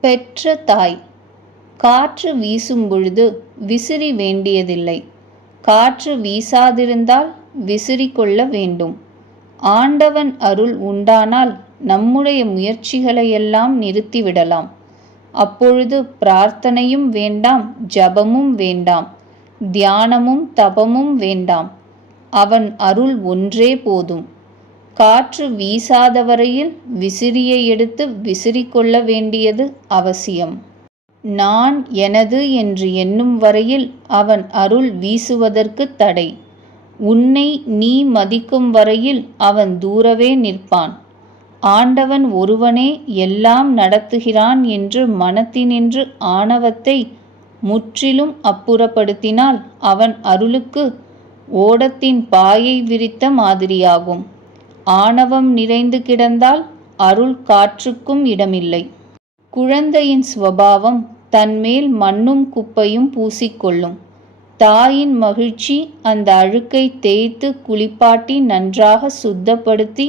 பெற்ற தாய். காற்று வீசும் பொழுது விசிறி வேண்டியதில்லை. காற்று வீசாதிருந்தால் விசிறி கொள்ள வேண்டும். ஆண்டவன் அருள் உண்டானால் நம்முடைய முயற்சிகளையெல்லாம் நிறுத்திவிடலாம். அப்பொழுது பிரார்த்தனையும் வேண்டாம் ஜபமும் வேண்டாம் தியானமும் தபமும் வேண்டாம். அவன் அருள் ஒன்றே போதும். காற்று வீசாத வரையில் விசிறியை எடுத்து விசிறிக்கொள்ள வேண்டியது அவசியம். நான் எனது என்று எண்ணும் வரையில் அவன் அருள் வீசுவதற்கு தடை. உன்னை நீ மதிக்கும் வரையில் அவன் தூரவே நிற்பான். ஆண்டவன் ஒருவனே எல்லாம் நடத்துகிறான் என்று மனத்தினின்று ஆணவத்தை முற்றிலும் அப்புறப்படுத்தினால் அவன் அருளுக்கு ஓடத்தின் பாயை விரித்த மாதிரியாகும். ஆணவம் நிறைந்து கிடந்தால் அருள் காற்றுக்கும் இடமில்லை. குழந்தையின் சுவபாவம் தன்மேல் மண்ணும் குப்பையும் பூசிக்கொள்ளும். தாயின் மகிழ்ச்சி அந்த அழுக்கை தேய்த்து குளிப்பாட்டி நன்றாக சுத்தப்படுத்தி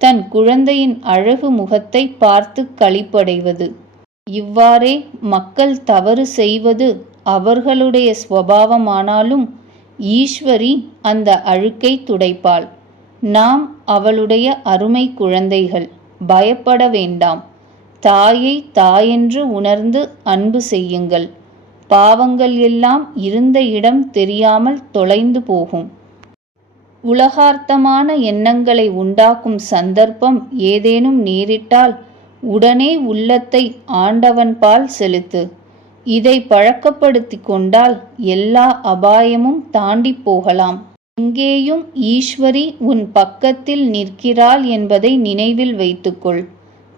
தன் குழந்தையின் அழகு முகத்தை பார்த்து களிப்படைவது. இவ்வாறே மக்கள் தவறு செய்வது அவர்களுடைய ஸ்வபாவமானாலும் ஈஸ்வரி அந்த அழுக்கை துடைப்பாள். நாம் அவளுடைய அருமை குழந்தைகள் பயப்பட வேண்டாம். தாயை தாயென்று உணர்ந்து அன்பு செய்யுங்கள். பாவங்கள் எல்லாம் இருந்த இடம் தெரியாமல் தொலைந்து போகும். உலகார்த்தமான எண்ணங்களை உண்டாக்கும் சந்தர்ப்பம் ஏதேனும் நேரிட்டால் உடனே உள்ளத்தை ஆண்டவன்பால் செலுத்து. இதை பழக்கப்படுத்தி கொண்டால் எல்லா அபாயமும் தாண்டி போகலாம். இங்கேயும் ஈஸ்வரி உன் பக்கத்தில் நிற்கிறாள் என்பதை நினைவில் வைத்துக்கொள்.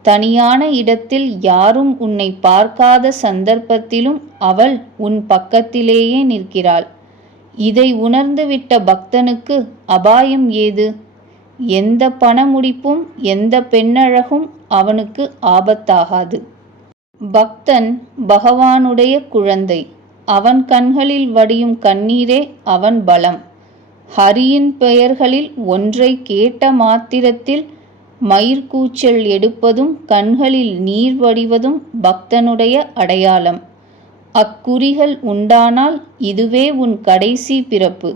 தனியான இடத்தில் யாரும் உன்னை பார்க்காத சந்தர்ப்பத்திலும் அவள் உன் பக்கத்திலேயே நிற்கிறாள். இதை உணர்ந்துவிட்ட பக்தனுக்கு அபாயம் ஏது? எந்த பணமுடிப்பும் எந்த பெண்ணழகும் அவனுக்கு ஆபத்தாகாது. பக்தன் பகவானுடைய குழந்தை. அவன் கண்களில் வடியும் கண்ணீரே அவன் பலம். ஹரியின் பெயர்களில் ஒன்றை கேட்ட மாத்திரத்தில் மயிர்கூச்சல் எடுப்பதும் கண்களில் நீர் வடிவதும் பக்தனுடைய அடையாளம். அக்குறிகள் உண்டானால் இதுவே உன் கடைசி பிறப்பு.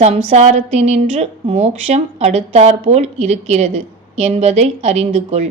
சம்சாரத்தினின்று மோக்ஷம் அடுத்தாற்போல் இருக்கிறது என்பதை அறிந்து கொள்